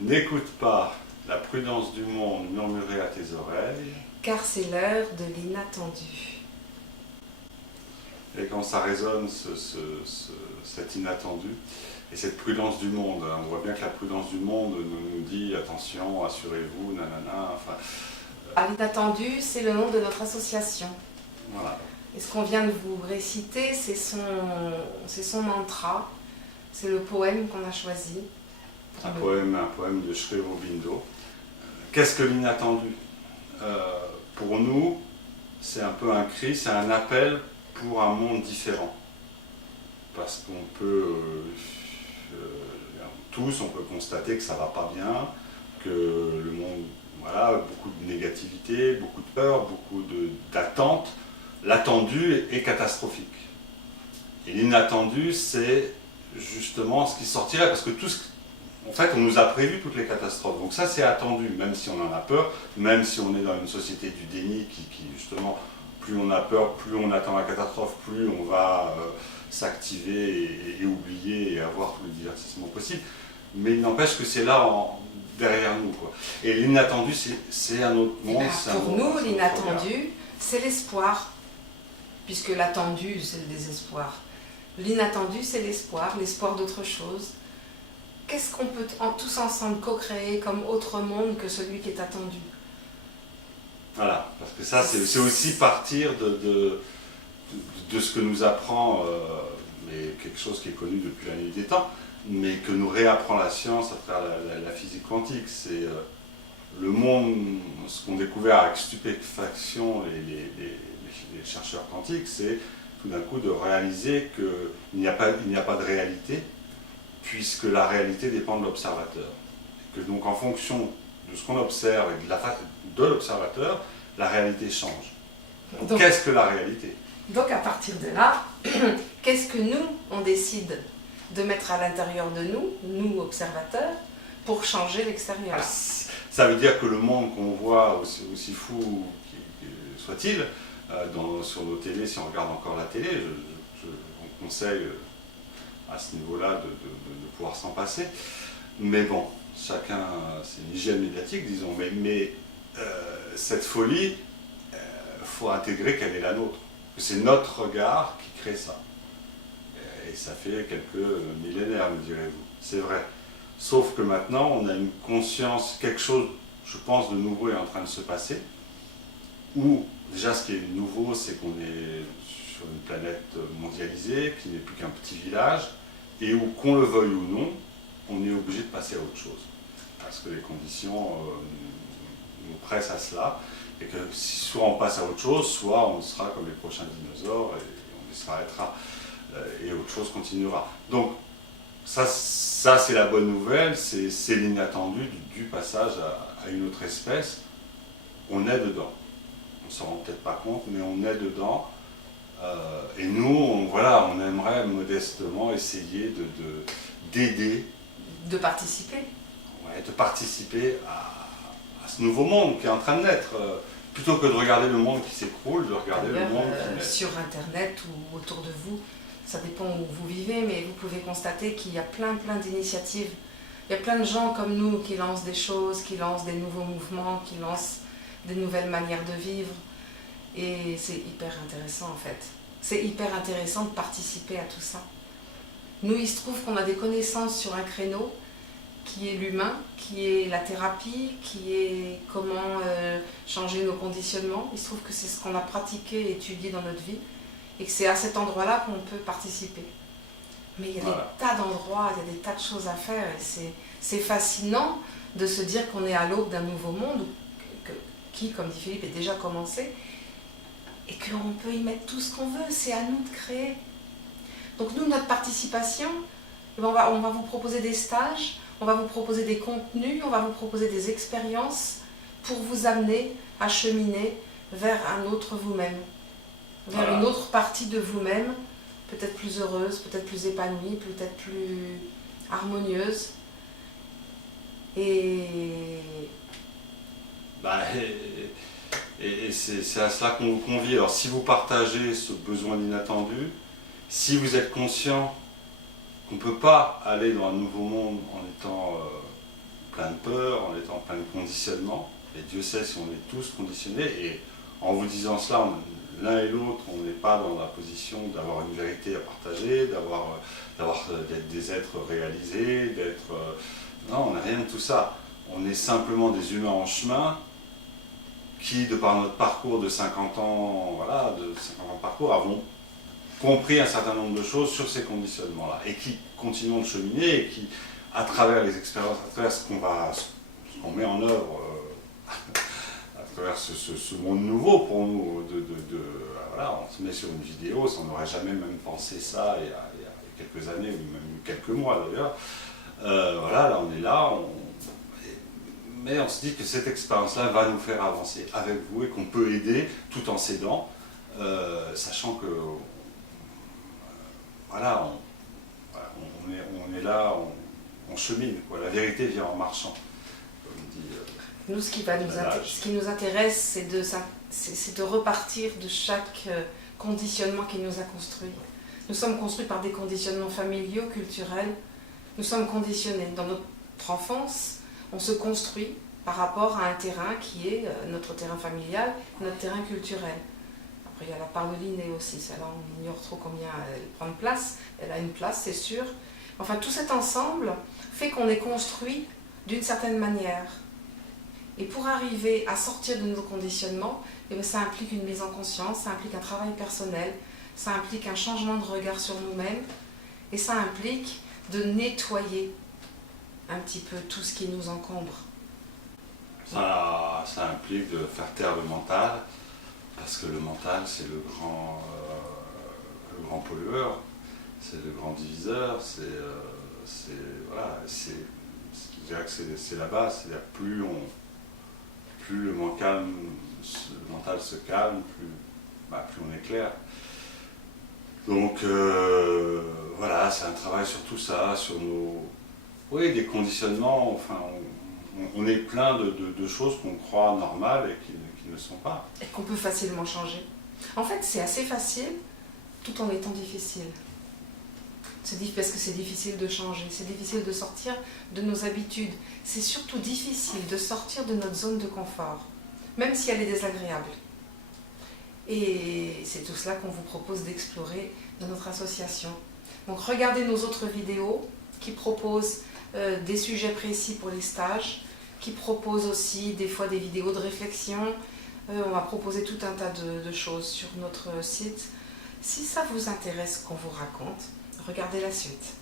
N'écoute pas la prudence du monde murmurer à tes oreilles. Car c'est l'heure de l'inattendu. Et quand ça résonne, cet inattendu et cette prudence du monde, hein, on voit bien que la prudence du monde nous dit attention, assurez-vous, nanana, enfin, L'inattendu, c'est le nom de notre association. voilà. Et ce qu'on vient de vous réciter, c'est son mantra, c'est le poème qu'on a choisi. Un poème de Sri Aurobindo. Qu'est-ce que l'inattendu? Pour nous, c'est un peu un cri, c'est un appel pour un monde différent. Parce qu'on peut, tous, on peut constater que ça va pas bien, que le monde, voilà, beaucoup de négativité, beaucoup de peur, beaucoup d'attentes. L'attendu est catastrophique. Et l'inattendu, c'est justement ce qui sortirait, parce que en fait, on nous a prévu toutes les catastrophes. Donc ça, c'est attendu, même si on en a peur, même si on est dans une société du déni qui justement, plus on a peur, plus on attend la catastrophe, plus on va s'activer et oublier et avoir tout le divertissement possible. Mais il n'empêche que c'est là derrière nous, quoi. Et l'inattendu, c'est un autre monde. Pour nous, l'inattendu, c'est l'espoir, puisque l'attendu, c'est le désespoir. L'inattendu, c'est l'espoir, l'espoir d'autre chose. Qu'est-ce qu'on peut tous ensemble co-créer comme autre monde que celui qui est attendu? Voilà, parce que ça, c'est aussi partir de ce que nous apprend, mais quelque chose qui est connu depuis la nuit des temps, mais que nous réapprend la science à travers la physique quantique. C'est le monde, ce qu'ont découvert avec stupéfaction les chercheurs quantiques, c'est tout d'un coup de réaliser qu'il n'y a pas de réalité, puisque la réalité dépend de l'observateur. Que donc en fonction de ce qu'on observe et de l'observateur, la réalité change. Donc qu'est-ce que la réalité? Donc à partir de là, qu'est-ce que nous, on décide de mettre à l'intérieur de nous, nous observateurs, pour changer l'extérieur? Ça veut dire que le monde qu'on voit, aussi fou soit-il, sur nos télés, si on regarde encore la télé, on conseille à ce niveau-là de pouvoir s'en passer. Mais bon, chacun, c'est une hygiène médiatique, disons, mais cette folie, faut intégrer qu'elle est la nôtre. Que c'est notre regard qui crée ça. Et ça fait quelques millénaires, me direz-vous. C'est vrai. Sauf que maintenant, on a une conscience, quelque chose, je pense, de nouveau est en train de se passer, où, déjà, ce qui est nouveau, c'est qu'on est sur une planète mondialisée, qui n'est plus qu'un petit village, et où, qu'on le veuille ou non, on est obligé de passer à autre chose. Parce que les conditions nous pressent à cela, et que soit on passe à autre chose, soit on sera comme les prochains dinosaures, et on disparaîtra, et autre chose continuera. Donc, ça c'est la bonne nouvelle, c'est l'inattendu du passage à une autre espèce. On est dedans. On ne s'en rend peut-être pas compte, mais on est dedans. Et nous, on aimerait modestement essayer d'aider. De participer. Ouais, de participer à ce nouveau monde qui est en train de naître. Plutôt que de regarder le monde qui s'écroule, de regarder le monde qui naît. Sur Internet ou autour de vous, ça dépend où vous vivez, mais vous pouvez constater qu'il y a plein d'initiatives. Il y a plein de gens comme nous qui lancent des choses, qui lancent des nouveaux mouvements, qui lancent des nouvelles manières de vivre. Et c'est hyper intéressant en fait. C'est hyper intéressant de participer à tout ça. Nous, il se trouve qu'on a des connaissances sur un créneau qui est l'humain, qui est la thérapie, qui est comment changer nos conditionnements. Il se trouve que c'est ce qu'on a pratiqué et étudié dans notre vie et que c'est à cet endroit-là qu'on peut participer. Mais il y a des tas d'endroits, il y a des tas de choses à faire et c'est fascinant de se dire qu'on est à l'aube d'un nouveau monde qui, comme dit Philippe, est déjà commencé et qu'on peut y mettre tout ce qu'on veut, c'est à nous de créer. Donc nous, notre participation, on va vous proposer des stages, on va vous proposer des contenus, on va vous proposer des expériences pour vous amener à cheminer vers un autre vous-même, vers une autre partie de vous-même, peut-être plus heureuse, peut-être plus épanouie, peut-être plus harmonieuse. Et c'est à cela qu'on vous convie. Alors si vous partagez ce besoin d'inattendu, si vous êtes conscient qu'on ne peut pas aller dans un nouveau monde en étant plein de peur, en étant plein de conditionnement. Et Dieu sait si on est tous conditionnés. Et en vous disant cela, l'un et l'autre, on n'est pas dans la position d'avoir une vérité à partager, d'être des êtres réalisés, non, on n'a rien de tout ça. On est simplement des humains en chemin qui, de par notre parcours de 50 ans, voilà, de 50 ans de parcours, avons compris un certain nombre de choses sur ces conditionnements-là et qui continuons de cheminer et qui, à travers les expériences, à travers ce qu'on met en œuvre, à travers ce monde nouveau pour nous, voilà, on se met sur une vidéo, on n'aurait jamais même pensé ça il y a quelques années, ou même quelques mois d'ailleurs. Voilà, là on est là, mais on se dit que cette expérience-là va nous faire avancer avec vous et qu'on peut aider tout en s'aidant, sachant que voilà, on est là, on chemine, quoi. La vérité vient en marchant, comme dit. Nous, ce qui nous intéresse, c'est de repartir de chaque conditionnement qui nous a construits. Nous sommes construits par des conditionnements familiaux, culturels. Nous sommes conditionnés. Dans notre enfance, on se construit par rapport à un terrain qui est notre terrain familial, notre terrain culturel. Après, il y a la part de l'inné aussi. Celle-là, on ignore trop combien elle prend de place. Elle a une place, c'est sûr. Enfin, tout cet ensemble fait qu'on est construit d'une certaine manière. Et pour arriver à sortir de nos conditionnements, eh bien, ça implique une mise en conscience, ça implique un travail personnel, ça implique un changement de regard sur nous-mêmes, et ça implique de nettoyer un petit peu tout ce qui nous encombre. Ça implique de faire taire le mental, parce que le mental, c'est le grand pollueur, c'est le grand diviseur, je dirais que c'est la base, c'est-à-dire plus le mental se calme, plus on est clair. Donc voilà, c'est un travail sur tout ça, sur des conditionnements, enfin on est plein de choses qu'on croit normales et qui ne sont pas. Et qu'on peut facilement changer. En fait, c'est assez facile, tout en étant difficile. Parce que c'est difficile de changer, c'est difficile de sortir de nos habitudes. C'est surtout difficile de sortir de notre zone de confort, même si elle est désagréable. Et c'est tout cela qu'on vous propose d'explorer dans notre association. Donc regardez nos autres vidéos qui proposent des sujets précis pour les stages, qui proposent aussi des fois des vidéos de réflexion. On va proposer tout un tas de choses sur notre site. Si ça vous intéresse qu'on vous raconte, regardez la suite.